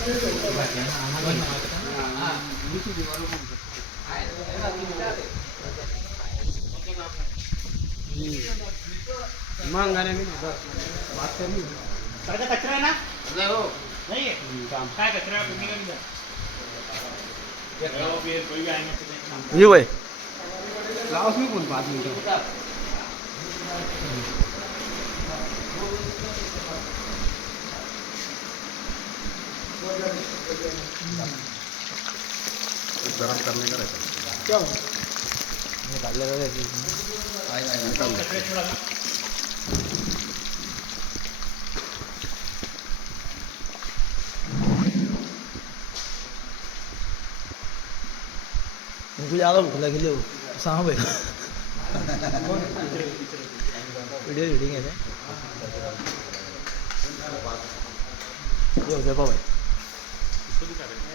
मग गाणे मी कचरा आहे ना नाही हो नाही काय कचरा ये वय लावस मी कोण 5 मिनिटं गरम करने का रहता है क्या मुझे ज़्यादा भूख लगी लो सांभ है वीडियो एडिटिंग है ये हो गया भाई